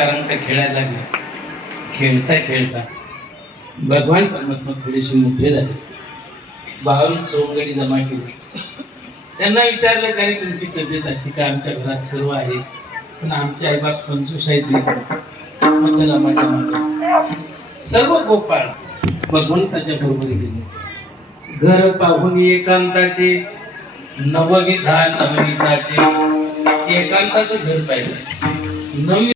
रंगता खेळायला लागले. खेळता भगवान परमात्मा थोडेसे मोठे झाले. 52 सवंगडी जमा केली. त्यांना विचारलं काही तुमची तब्येत अशी का? आमच्या घरात सर्व आहे पण आमचे आईबाप संतोष आहेत. चला माझ्या मागे सर्व गोपाळ भगवंताच्या बरोबर गेले. घर पाहून एकांताचे नवविधान नवनीताचे एकांताचं घर पाहिजे.